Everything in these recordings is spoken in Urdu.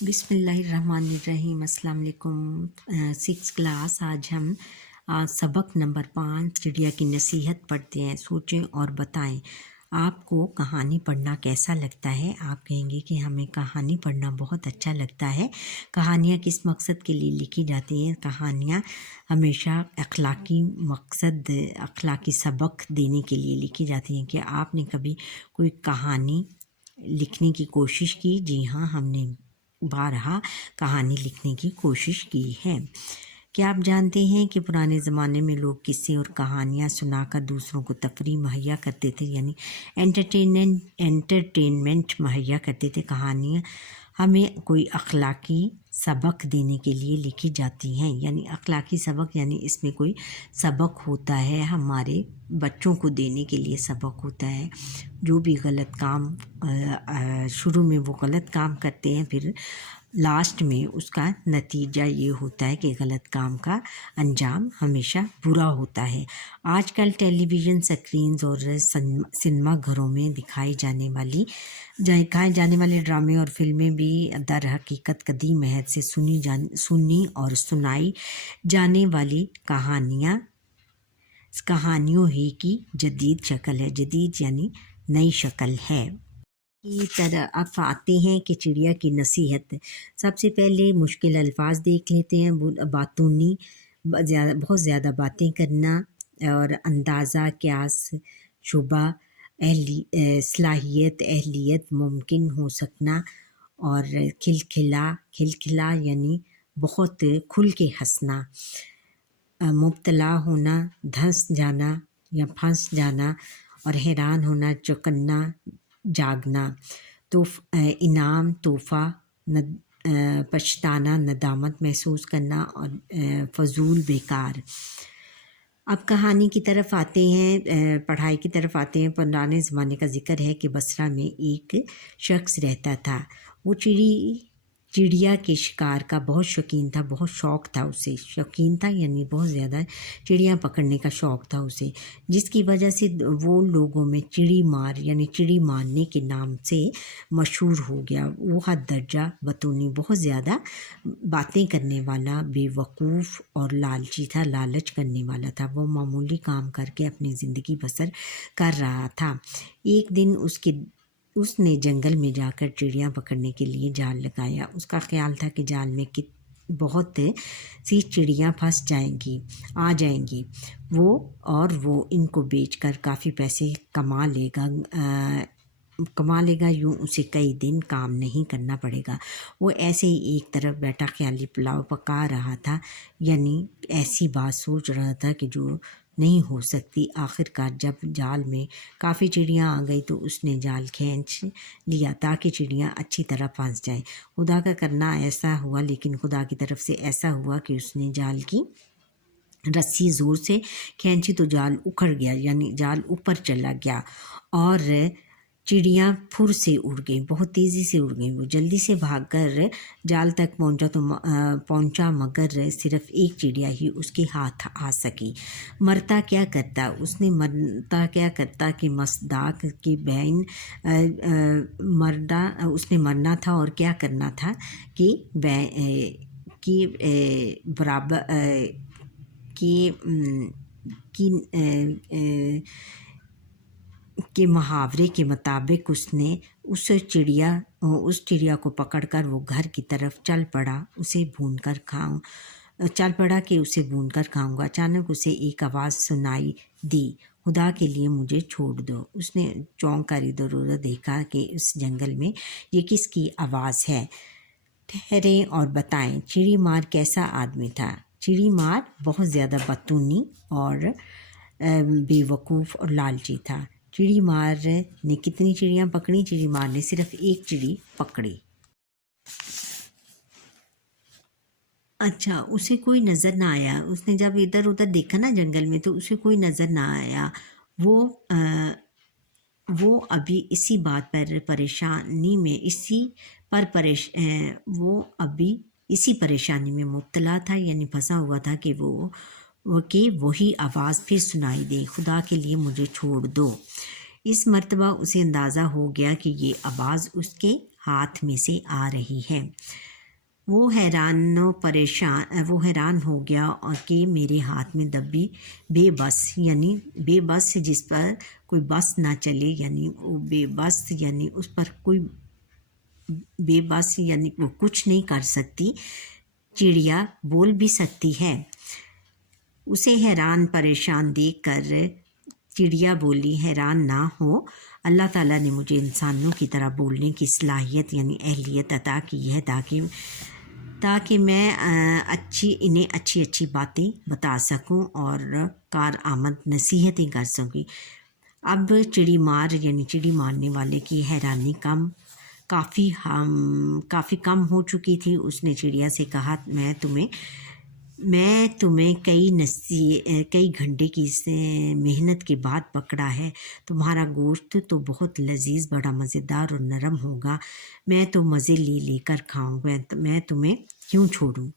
بسم اللہ الرحمن الرحیم۔ السلام علیکم۔ 6 کلاس آج ہم سبق نمبر 5 چڑیا کی نصیحت پڑھتے ہیں۔ سوچیں اور بتائیں آپ کو کہانی پڑھنا کیسا لگتا ہے۔ آپ کہیں گے کہ ہمیں کہانی پڑھنا بہت اچھا لگتا ہے۔ کہانیاں کس مقصد کے لیے لکھی جاتی ہیں؟ کہانیاں ہمیشہ اخلاقی مقصد، اخلاقی سبق دینے کے لیے لکھی جاتی ہیں۔ کہ آپ نے کبھی کوئی کہانی لکھنے کی کوشش کی؟ جی ہاں، ہم نے بارہا کہانی لکھنے کی کوشش کی ہے۔ کیا آپ جانتے ہیں کہ پرانے زمانے میں لوگ قصے اور کہانیاں سنا کر دوسروں کو تفریح مہیا کرتے تھے، یعنی انٹرٹینمنٹ مہیا کرتے تھے۔ کہانیاں ہمیں کوئی اخلاقی سبق دینے کے لیے لکھی جاتی ہیں، یعنی اخلاقی سبق یعنی اس میں کوئی سبق ہوتا ہے، ہمارے بچوں کو دینے کے لیے سبق ہوتا ہے۔ جو بھی غلط کام شروع میں وہ غلط کام کرتے ہیں، پھر لاسٹ میں اس کا نتیجہ یہ ہوتا ہے کہ غلط کام کا انجام ہمیشہ برا ہوتا ہے۔ آج کل ٹیلی ویژن سکرینز اور سنیما گھروں میں دکھائے جانے والے ڈرامے اور فلمیں بھی در حقیقت قدیم عہد سے سنی اور سنائی جانے والی کہانیوں ہی کی جدید شکل ہے۔ جدید یعنی نئی شکل ہے کی طرح اب آتے ہیں کہ چڑیا کی نصیحت۔ سب سے پہلے مشکل الفاظ دیکھ لیتے ہیں۔ باتونی، بہت زیادہ باتیں کرنا، اور اندازہ، قیاس، شبہ، صلاحیت، اہلیت، ممکن ہو سکنا، اور کھلکھلا یعنی بہت کھل کے ہنسنا، مبتلا ہونا، دھنس جانا یا پھنس جانا، اور حیران ہونا، چوکنا، جاگنا، انعام، تحفہ، پچھتانا، ندامت محسوس کرنا، اور فضول، بیکار۔ اب کہانی کی طرف آتے ہیں، پڑھائی کی طرف آتے ہیں۔ پرانے زمانے کا ذکر ہے کہ بصرہ میں ایک شخص رہتا تھا۔ وہ چڑیا کے شکار کا بہت شوقین تھا، بہت شوق تھا اسے، شوقین تھا یعنی بہت زیادہ چڑیاں پکڑنے کا شوق تھا اسے، جس کی وجہ سے وہ لوگوں میں چڑی مار یعنی چڑی مارنے کے نام سے مشہور ہو گیا۔ وہ حد درجہ بتونی، بہت زیادہ باتیں کرنے والا، بے وقوف اور لالچی تھا، لالچ کرنے والا تھا۔ وہ معمولی کام کر کے اپنی زندگی بسر کر رہا تھا۔ ایک دن اس نے جنگل میں جا کر چڑیاں پکڑنے کے لیے جال لگایا۔ اس کا خیال تھا کہ جال میں بہت سی چڑیاں آ جائیں گی، وہ ان کو بیچ کر کافی پیسے کما لے گا، یوں اسے کئی دن کام نہیں کرنا پڑے گا۔ وہ ایسے ہی ایک طرف بیٹھا خیالی پلاؤ پکا رہا تھا، یعنی ایسی بات سوچ رہا تھا کہ جو نہیں ہو سکتی۔ آخر کار جب جال میں کافی چڑیاں آ گئی تو اس نے جال کھینچ لیا تاکہ چڑیاں اچھی طرح پھنس جائیں۔ خدا کا کرنا ایسا ہوا، لیکن خدا کی طرف سے ایسا ہوا کہ اس نے جال کی رسی زور سے کھینچی تو جال اکھڑ گیا، یعنی جال اوپر چلا گیا، اور چڑیاں پھر سے اڑ گئیں، بہت تیزی سے اڑ گئیں۔ وہ جلدی سے بھاگ کر جال تک پہنچا مگر صرف ایک چڑیا ہی اس کے ہاتھ آ سکی۔ مرتا کیا کرتا کہ مصداق کی بین اس نے مرنا تھا، اور کیا کرنا تھا کہ محاورے کے مطابق اس چڑیا کو پکڑ کر وہ گھر کی طرف چل پڑا کہ اسے بھون کر کھاؤں گا۔ اچانک اسے ایک آواز سنائی دی، خدا کے لیے مجھے چھوڑ دو۔ اس نے چونک کر ادھر ادھر دیکھا کہ اس جنگل میں یہ کس کی آواز ہے۔ ٹھہریں اور بتائیں چڑی مار کیسا آدمی تھا؟ چڑی مار بہت زیادہ بتونی اور بے وقوف اور لالچی تھا۔ چڑی مار نے کتنی چڑیاں پکڑی؟ چڑی مار نے صرف ایک چڑی پکڑی۔ اچھا، اسے کوئی نظر نہ آیا۔ اس نے جب ادھر ادھر دیکھا نا جنگل میں تو اسے کوئی نظر نہ آیا۔ وہ ابھی اسی بات پر پریشانی میں مبتلا تھا، یعنی پھنسا ہوا تھا کہ وہی آواز پھر سنائی دے، خدا کے لیے مجھے چھوڑ دو۔ اس مرتبہ اسے اندازہ ہو گیا کہ یہ آواز اس کے ہاتھ میں سے آ رہی ہے۔ وہ حیران و پریشان وہ حیران ہو گیا اور کہ میرے ہاتھ میں دبی بے بس، یعنی بے بس جس پر کوئی بس نہ چلے، یعنی وہ بے بس یعنی اس پر کوئی بے بس یعنی وہ کچھ نہیں کر سکتی، چڑیا بول بھی سکتی ہے۔ اسے حیران پریشان دیکھ کر چڑیا بولی، حیران نہ ہو، اللہ تعالیٰ نے مجھے انسانوں کی طرح بولنے کی صلاحیت یعنی اہلیت عطا کی ہے تاکہ میں انہیں اچھی اچھی باتیں بتا سکوں اور کارآمد نصیحتیں کر سکوں۔ اب چڑی مار یعنی چڑی مارنے والے کی حیرانی کافی کم ہو چکی تھی۔ اس نے چڑیا سے کہا، میں تمہیں کئی گھنٹے کی محنت کے بعد پکڑا ہے، تمہارا گوشت تو بہت لذیذ، بڑا مزیدار اور نرم ہوگا، میں تو مزے لے کر کھاؤں، میں تمہیں کیوں چھوڑوں۔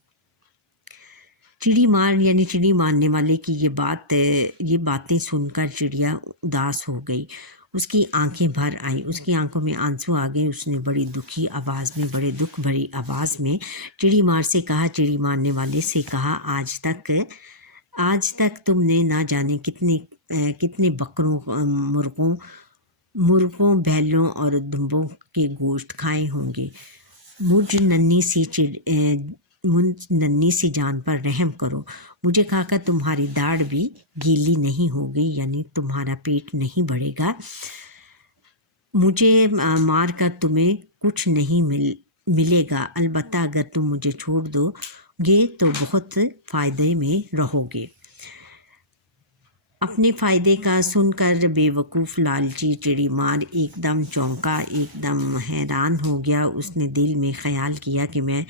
چڑی مار یعنی چڑی مارنے والے کی یہ باتیں سن کر چڑیا اداس ہو گئی، اس کی آنکھیں بھر آئیں، اس کی آنکھوں میں آنسو آ گئے۔ اس نے بڑی دکھ بھری آواز میں چڑی مار سے کہا، چڑی مارنے والے سے کہا، آج تک تم نے نہ جانے کتنے بکروں، مرغوں، بیلوں اور دمبوں کے گوشت کھائے ہوں گے، مجھ ننھی سی جان پر رحم کرو، مجھے کھا کر تمہاری داڑھ بھی گیلی نہیں ہوگی، یعنی تمہارا پیٹ نہیں بڑھے گا، مجھے مار کر تمہیں کچھ نہیں ملے گا، البتہ اگر تم مجھے چھوڑ دو گے تو بہت فائدے میں رہو گے۔ اپنے فائدے کا سن کر بے وقوف لالچی چڑی مار ایک دم چونکا، ایک دم حیران ہو گیا۔ اس نے دل میں خیال کیا کہ میں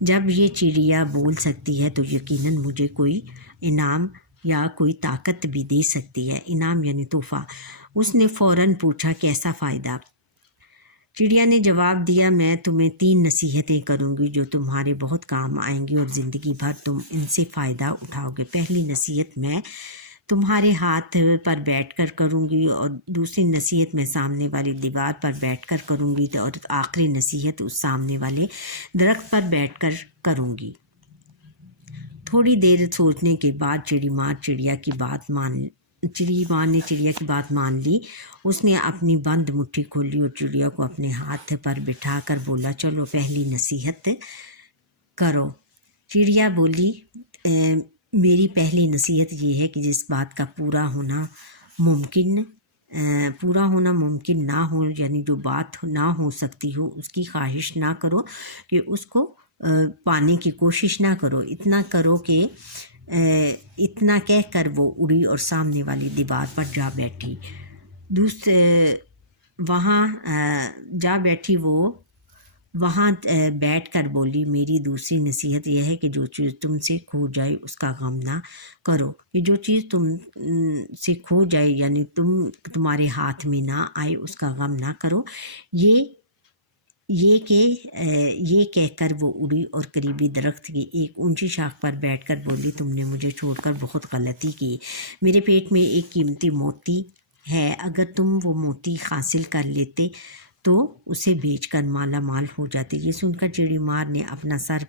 جب یہ چڑیا بول سکتی ہے تو یقیناً مجھے کوئی انعام یا کوئی طاقت بھی دے سکتی ہے، انعام یعنی تحفہ۔ اس نے فوراً پوچھا، کیسا فائدہ؟ چڑیا نے جواب دیا، میں تمہیں 3 نصیحتیں کروں گی جو تمہارے بہت کام آئیں گی اور زندگی بھر تم ان سے فائدہ اٹھاؤ گے۔ پہلی نصیحت میں تمہارے ہاتھ پر بیٹھ کر کروں گی اور دوسری نصیحت میں سامنے والی دیوار پر بیٹھ کر کروں گی اور آخری نصیحت اس سامنے والے درخت پر بیٹھ کر کروں گی۔ تھوڑی دیر سوچنے کے بعد چڑی مار نے چڑیا کی بات مان لی۔ اس نے اپنی بند مٹھی کھولی اور چڑیا کو اپنے ہاتھ پر بٹھا کر بولا، چلو پہلی نصیحت کرو۔ چڑیا بولی، میری پہلی نصیحت یہ ہے کہ جس بات کا پورا ہونا ممکن نہ ہو، یعنی جو بات نہ ہو سکتی ہو، اس کی خواہش نہ کرو کہ اس کو پانے کی کوشش نہ کرو، اتنا کہہ کر وہ اڑی اور سامنے والی دیوار پر جا بیٹھی۔ وہاں بیٹھ کر بولی، میری دوسری نصیحت یہ ہے کہ جو چیز تم سے کھو جائے اس کا غم نہ کرو، کہ جو چیز تم سے کھو جائے یعنی تمہارے ہاتھ میں نہ آئے اس کا غم نہ کرو۔ یہ کہہ کر وہ اڑی اور قریبی درخت کی ایک اونچی شاخ پر بیٹھ کر بولی، تم نے مجھے چھوڑ کر بہت غلطی کی، میرے پیٹ میں ایک قیمتی موتی ہے، اگر تم وہ موتی حاصل کر لیتے تو اسے بیچ کر مالا مال ہو جاتے۔ یہ سن کر چڑی مار نے اپنا سر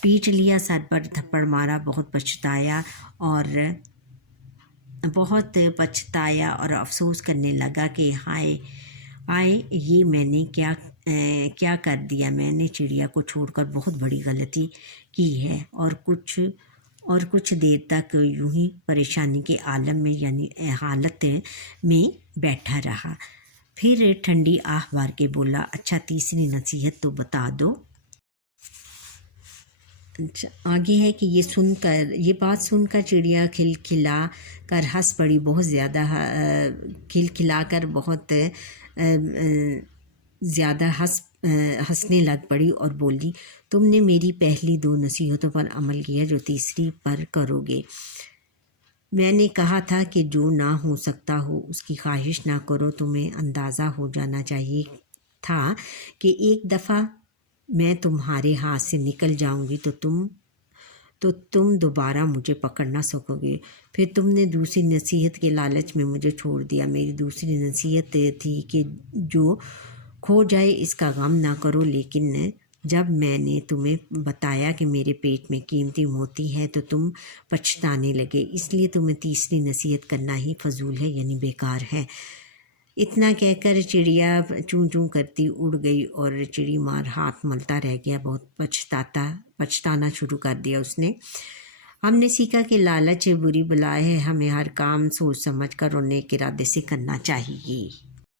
پیٹ لیا، سر پر تھپڑ مارا، بہت پچھتایا اور افسوس کرنے لگا کہ ہائے یہ میں نے کیا کر دیا، میں نے چڑیا کو چھوڑ کر بہت بڑی غلطی کی ہے، اور کچھ دیر تک یوں ہی پریشانی کے عالم میں یعنی حالت میں بیٹھا رہا۔ پھر ٹھنڈی آہ بھر کے بولا، اچھا تیسری نصیحت تو بتا دو۔ آگے ہے کہ یہ بات سن کر چڑیا کھلکھلا کر ہنس پڑی، بہت زیادہ کھلکھلا کر بہت زیادہ ہنسنے لگ پڑی اور بولی، تم نے میری پہلی 2 نصیحتوں پر عمل کیا، جو تیسری پر کرو گے؟ میں نے کہا تھا کہ جو نہ ہو سکتا ہو اس کی خواہش نہ کرو۔ تمہیں اندازہ ہو جانا چاہیے تھا کہ ایک دفعہ میں تمہارے ہاتھ سے نکل جاؤں گی تو تم دوبارہ مجھے پکڑ نہ سکو گے۔ پھر تم نے دوسری نصیحت کے لالچ میں مجھے چھوڑ دیا۔ میری دوسری نصیحت تھی کہ جو کھو جائے اس کا غم نہ کرو، لیکن جب میں نے تمہیں بتایا کہ میرے پیٹ میں قیمتی موتی ہے تو تم پچھتانے لگے، اس لیے تمہیں تیسری نصیحت کرنا ہی فضول ہے، یعنی بیکار ہے۔ اتنا کہہ کر چڑیا چوں چوں کرتی اڑ گئی اور چڑی مار ہاتھ ملتا رہ گیا، بہت پچھتانا شروع کر دیا اس نے۔ ہم نے سیکھا کہ لالچ بری بلا ہے، ہمیں ہر کام سوچ سمجھ کر اور نیک ارادے سے کرنا چاہیے۔